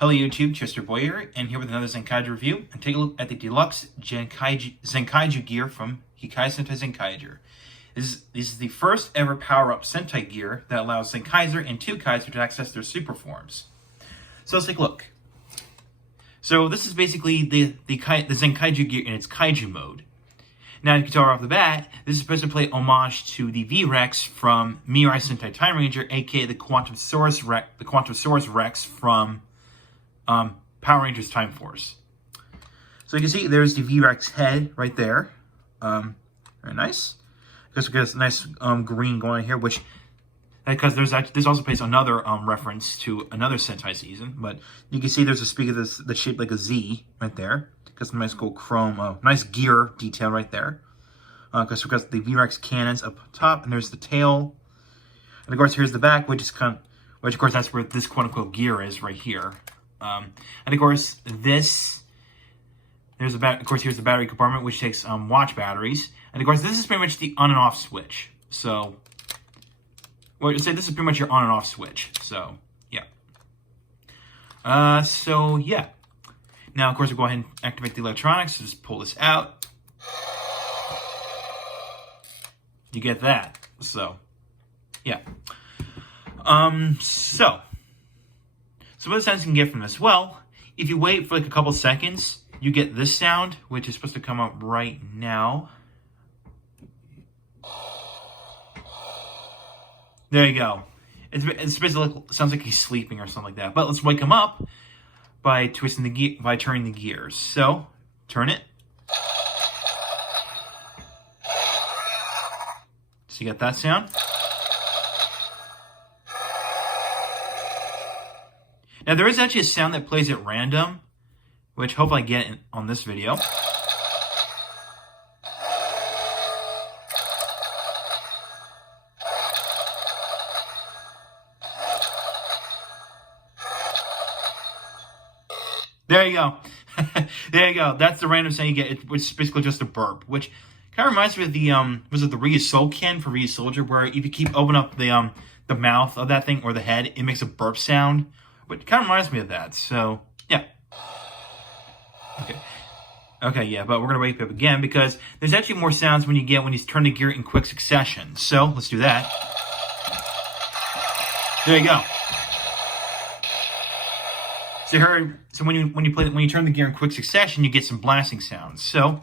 Hello YouTube, Chester Boy here, and here with another ZenKaiju review, and take a look at the deluxe ZenKaiju gear from Kikai Sentai Zenkaiger. This is the first ever power-up Sentai gear that allows Zenkaiser and 2 Kaiser to access their super forms. So let's take a look. So this is basically the ZenKaiju gear in its Kaiju mode. Now you can tell right off the bat, this is supposed to play homage to the V-Rex from Mirai Sentai Time Ranger, aka the Quantum Source Rex from Power Rangers Time Force. So you can see there's the V-Rex head right there. Very nice. I guess we got a nice green going on here, which because this also plays another reference to another Sentai season. But you can see there's a speaker that's shaped like a Z right there. Got some nice gold chrome, nice gear detail right there. Because we've got the V-Rex cannons up top, and there's the tail. And of course here's the back, which of course that's where this quote-unquote gear is right here. And of course, here's the battery compartment, which takes watch batteries. And of course, this is pretty much the on and off switch. So, well, say this is pretty much your on and off switch. So, yeah. Yeah. Now, of course, we'll go ahead and activate the electronics. So just pull this out. You get that. So, yeah. So what sounds you can get from this? Well, if you wait for like a couple seconds, you get this sound, which is supposed to come up right now. There you go. It's basically sounds like he's sleeping or something like that. But let's wake him up by turning the gears. So turn it. So you got that sound. Now, there is actually a sound that plays at random, which hopefully I get on this video. There you go. There you go. That's the random sound you get. It's basically just a burp, which kind of reminds me of the, was it the Ryu Soulken for Ryu Soldier, where if you keep opening up the mouth of that thing or the head, it makes a burp sound. But it kind of reminds me of that, so, yeah. Okay, yeah, but we're going to wake up again, because there's actually more sounds when you turn the gear in quick succession. So, let's do that. There you go. So when you turn the gear in quick succession, you get some blasting sounds. So,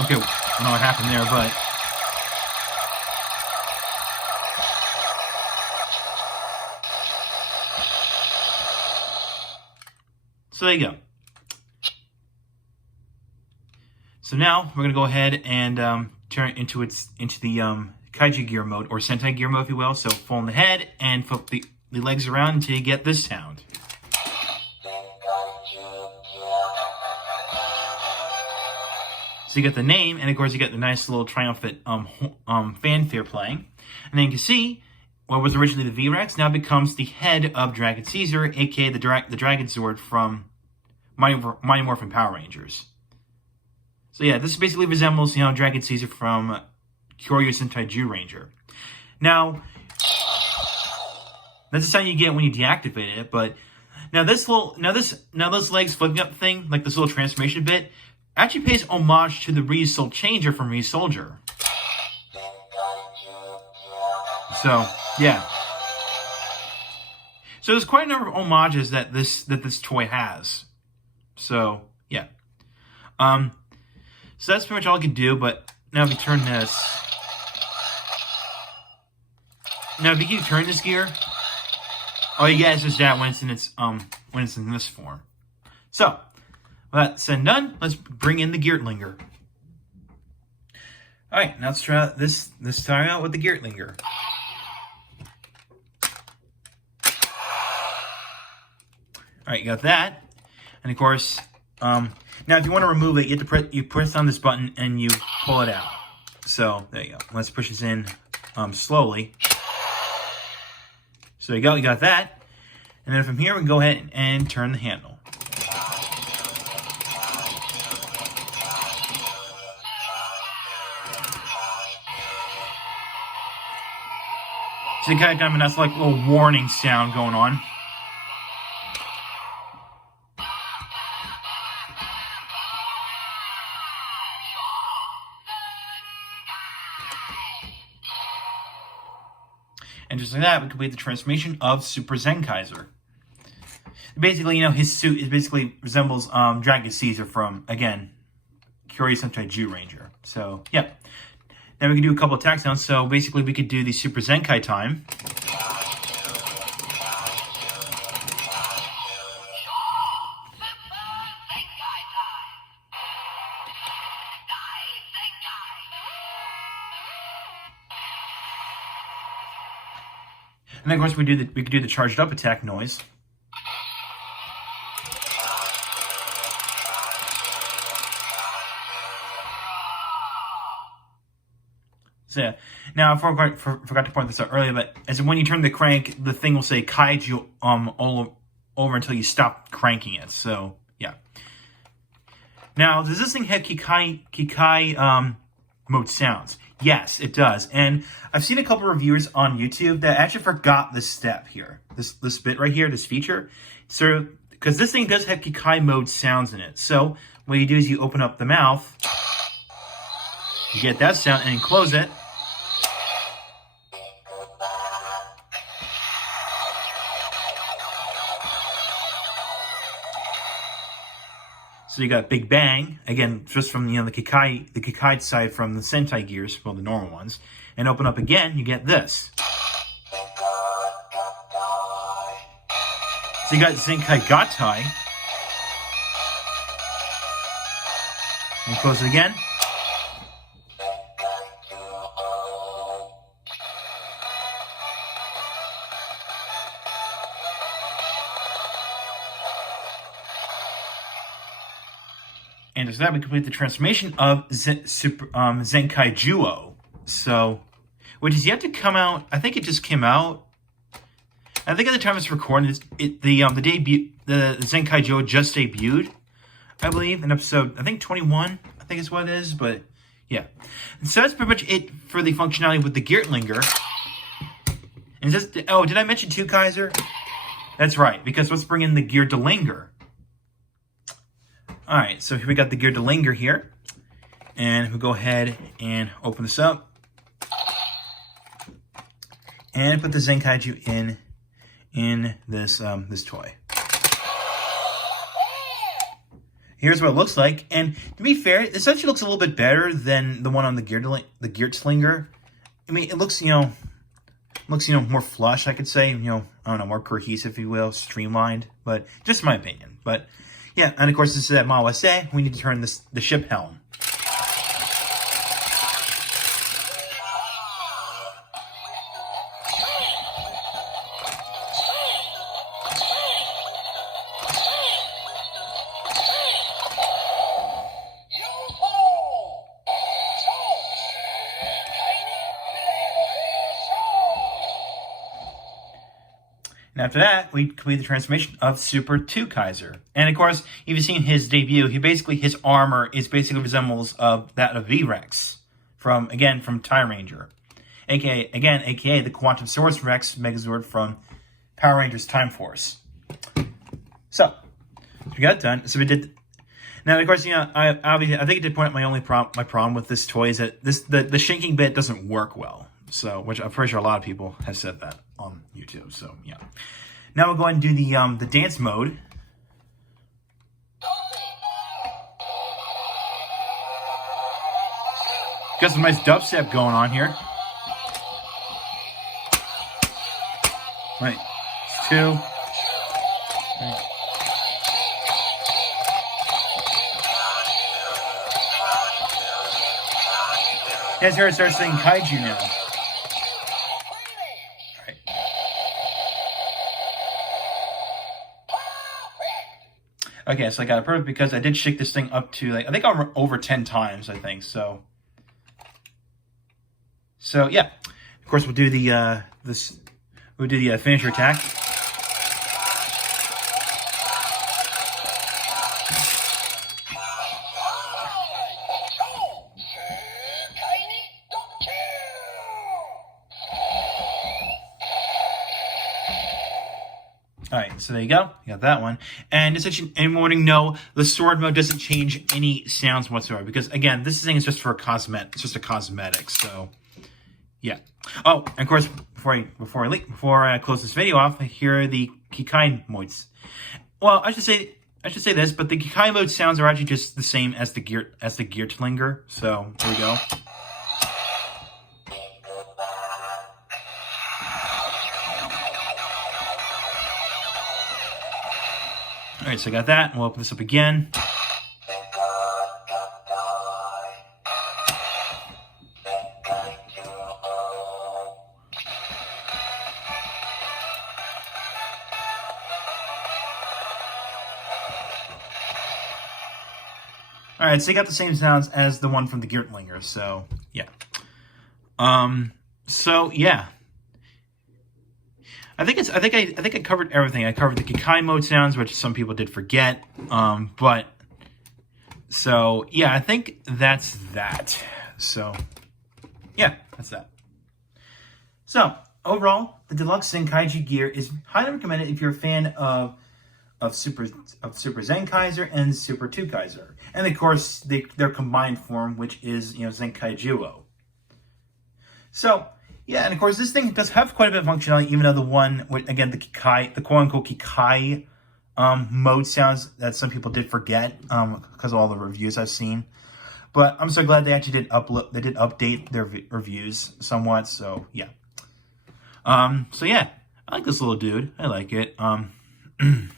okay, I don't know what happened there, but so there you go. So now we're gonna go ahead and turn it into the Kaiju gear mode, or Sentai gear mode, if you will. So fold the head and flip the legs around until you get this sound. So you get the name, and of course you get the nice little triumphant fanfare playing. And then you can see what was originally the V-Rex now becomes the head of Dragon Caesar, aka the Dragon Sword from Mighty Morphin Power Rangers. So yeah, this basically resembles, Dragon Caesar from Kyoryu Sentai Zenkaiger. Now, that's the sound you get when you deactivate it, but now this legs flipping up thing, like this little transformation bit, actually pays homage to the Ryu Soul Changer from Ryu Soldier. So, yeah. So there's quite a number of homages that this toy has. So, yeah. So that's pretty much all I can do, but now if you turn this... Now if you keep turning this gear, all you get is just that when it's in this form. So, with that said and done, let's bring in the Geertlinger. Alright, now let's try this time out with the Geertlinger. Alright, you got that. And of course, now if you want to remove it, you press on this button and you pull it out. So, there you go. Let's push this in slowly. So there you go, you got that. And then from here, we can go ahead and turn the handle. So you kind of have a nice like little warning sound going on. And just like that, we complete the transformation of Super ZenKaiger. Basically, you know, his suit is basically resembles Dragon Caesar from, again, Kikai Sentai Zenkaiger. So, yeah. Now we can do a couple attack sounds. So basically, we could do the Super Zenkai time. And then, of course, we could do the charged up attack noise. So yeah. Now, I forgot to point this out earlier, but as when you turn the crank, the thing will say Kaiju all over until you stop cranking it. So yeah. Now, does this thing have Kikai mode sounds? Yes, it does. And I've seen a couple of reviewers on YouTube that actually forgot this step here, this bit right here, this feature. So because this thing does have Kikai mode sounds in it. So what you do is you open up the mouth, you get that sound, and you close it. So you got Big Bang, again, just from, you know, the Kikai side from the Sentai gears, well, the normal ones. And open up again, you get this. So you got ZenKaiGatai. And close it again. And as that, we complete the transformation of ZenKaiju. So, which is yet to come out. I think it just came out. I think at the time it's recorded, the ZenKaiju just debuted, I believe, in episode, I think 21, I think is what it is, but yeah. And so that's pretty much it for the functionality with the Geertlinger. And just, oh, did I mention two Kaiser? That's right, because let's bring in the Geertlinger. Alright, so here we got the Geertlinger here. And we'll go ahead and open this up. And put the ZenKaiju in this this toy. Here's what it looks like. And to be fair, this actually looks a little bit better than the one on the Geertlinger. I mean, it looks, more flush, I could say. I don't know, more cohesive, if you will, streamlined. But just my opinion. But yeah, and of course, this is at Mawase. We need to turn the ship helm. And after that, we complete the transformation of Super 2 Kaiser. And of course, if you've seen his debut, his armor is basically resembles that of V-Rex from Time Ranger. AKA the Quantum Source Rex Megazord from Power Rangers Time Force. So we got it done. So we did. Now, of course, I think I did point out my problem with this toy is that the shanking bit doesn't work well. So, which I'm pretty sure a lot of people have said that on YouTube. So, yeah. Now we'll go ahead and do the dance mode. Got some nice dubstep going on here. Right. 2. Right. As here it starts saying Kaiju now. Okay, so I got it perfect because I did shake this thing up to, I think I'm over 10 times, I think, so yeah. Of course, we'll do the finisher attack. All right, so there you go. You got that one. And just so any warning, no, the sword mode doesn't change any sounds whatsoever because again, this thing is just for a cosmetic. It's just a cosmetic. So, yeah. Oh, and of course, before I close this video off, here are the Kikai modes. Well, I should say this, but the Kikai mode sounds are actually just the same as the Geertlinger. So there we go. All right, so I got that. We'll open this up again. All right, so you got the same sounds as the one from the Geertlinger. So yeah. So yeah. I think I covered everything. I covered the Kikai mode sounds, which some people did forget. But so yeah, I think that's that. So yeah, that's that. So overall, the deluxe ZenKaiju gear is highly recommended if you're a fan of Super ZenKaiger and Super 2 Kaiser, and of course their combined form, which is ZenKaiju. So. Yeah, and of course, this thing does have quite a bit of functionality, even though the one, again, the quote-unquote Kikai mode sounds that some people did forget because of all the reviews I've seen. But I'm so glad they actually did update their reviews somewhat, so yeah. So yeah, I like this little dude. I like it. I mean,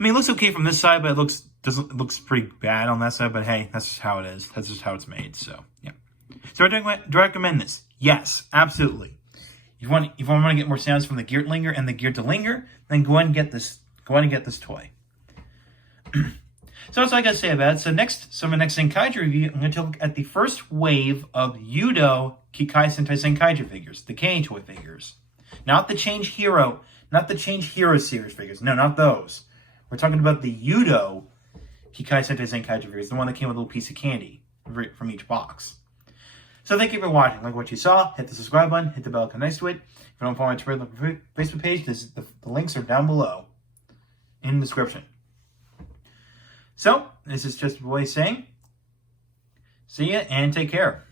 it looks okay from this side, but it looks pretty bad on that side, but hey, that's just how it is. That's just how it's made, so yeah. So do I recommend this? Yes, absolutely. If you want to get more sounds from the Geertlinger and the Geertlinger, then go ahead and get this. Go ahead and get this toy. So that's all I got to say about it. So my next ZenKaiju review, I'm going to look at the first wave of Yudo Kikai Sentai Zenkaiger figures, the K toy figures, not the Change Hero series figures. No, not those. We're talking about the Yudo Kikai Sentai Zenkaiger figures, the one that came with a little piece of candy from each box. So thank you for watching. Like what you saw, hit the subscribe button, hit the bell icon next to it. If you don't follow my Twitter or Facebook page, the links are down below in the description. So, this is just a boy saying, see ya and take care.